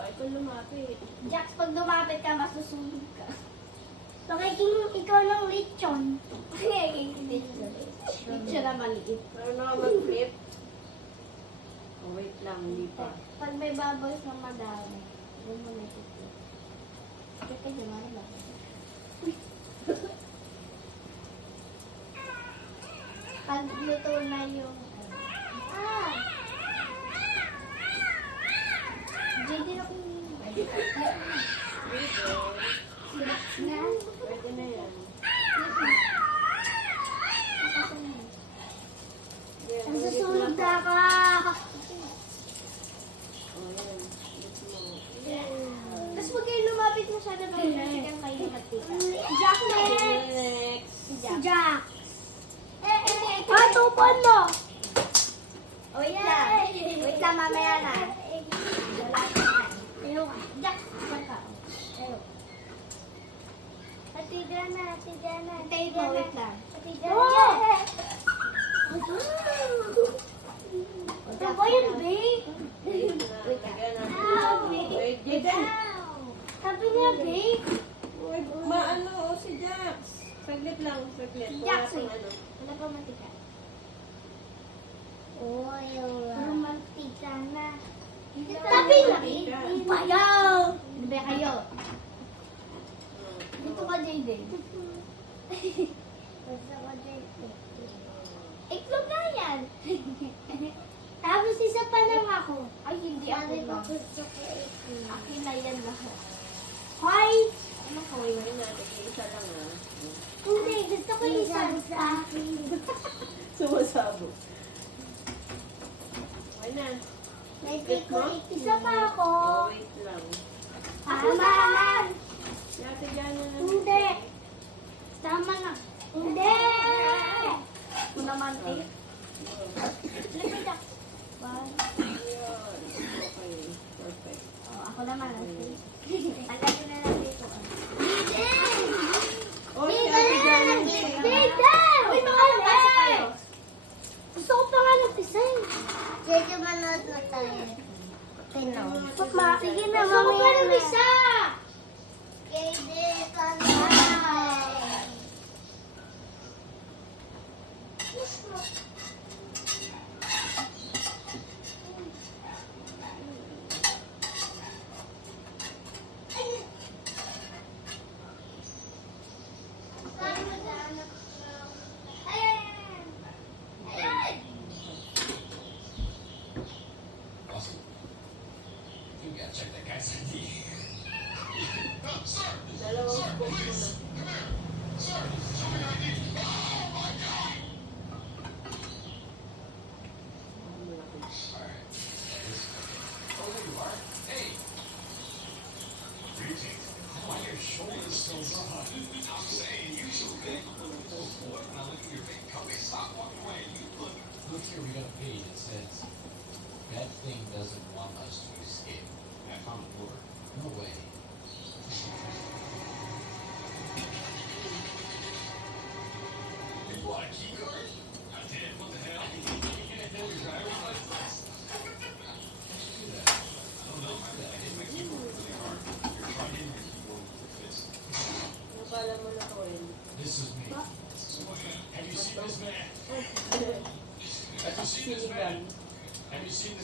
Ikaw lumapit. Jax, pag lumapit ka, masusunod ka. Pakinggan ikaw ng lechon. Lechon na maliit. Pero na mag-flip. Oh, wait lang, hindi pa. Pag may bubbles na madami, doon mo na ito. Teka, naman ba? Pag luto na yung... JD ako yung... Na? Pwede na yan. Ang susunod na ka! Oh, yan. Tapos pag kayo lumapit mo siya na ba yung kang kayo natika? Jack next! Next. Si Jack! Tupan mo! Wait lang. Wait lang, mamaya na. Jack, tupan ka. Ate Diana. Hintayin mo, wait lang. Ate Diana. Ano ba yun, babe? Wait lang. Wait, Jaden. Sabi niya, babe. Wait, maano si Jax. Saglit lang, saglit. Wala Jax, pang eh. ano. Wala pa mantika. Puro mantika na. Tabi na, babe. Bayaw! Ano ba kayo? Dito ka, Jaden. Basta ka, Jaden. Iklog na yan. Tapos isa pa lang ako. Ay, hindi ako lang. Akin na yan lahat. Hoy! Ano ko, iwain natin. Isa lang ah. Hindi, gusto ko isa sa akin. Sumasabo. Okay na. May ko isa pa ako. Oh, wait lang. Tama na. Ate Diana na. Hindi. Tama na. Hindi. Kung naman, eh. Lipid ako. One. Ayun. Okay. Perfect. Oh, ako naman. Tagasin na lang dito. Oh, si Ate Diana. Uy, mga kayo. Gusto ko pa nga nag-design. Sige, manood na tayo. Sige na, gusto ko pa nag-isa. Kede, kanay. Awesome. You gotta check that guy's ID. Oh, sir! Dalawang spoon muna. Sir! Show me your ID! Oh my God! Alright. Oh, there you are. Hey! Greetings. Why are your shoulders so broad? I'm saying you so big. Oh, boy, when I look at your big company, stop walking away. You look here, we got a page that says, that thing doesn't want us to escape. I found a word. No way. You want a key card? I did. What the hell? You can't know your driver's license. Do that. I don't know. I hit my keyboard really hard. You're trying to hit your keyboard with this. Ano pala mo na ko eh? This is me. Have you seen this man? Have you seen this man? Have you seen this man?